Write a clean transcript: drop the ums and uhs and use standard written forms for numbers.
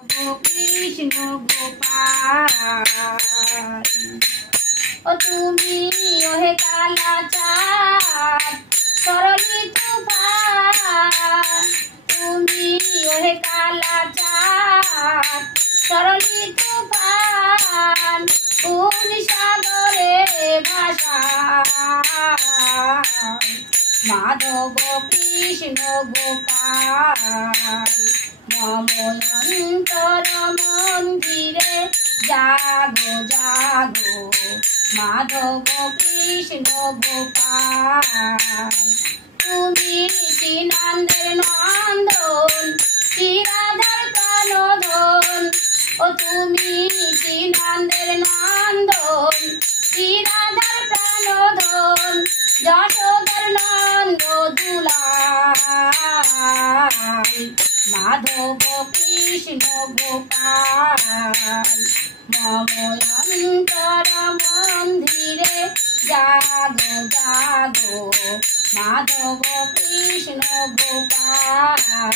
কৃষ্ণ গোপাল ও তুমি ওহে কালা চাঁদ সরলি তুফান তুমি ওহে কালা চাঁদ সরলি তুফান কোন সাগরে ভাসায় মাধব কৃষ্ণ গোপাল মময়ন্তর মন্দিরে জাগো জাগো মাধব কৃষ্ণ গোপাল তুমি শ্রীনন্দের নন্দন শ্রীরাধার কানধন ও তুমি শ্রীনন্দের নন্দন শ্রীরাধার প্রাণধন যশোদার নন্দ দুলাল মাধব কৃষ্ণ গোপাল মময়ন্তর মন্দিরে জাগো জাগো মাধব কৃষ্ণ গোপাল।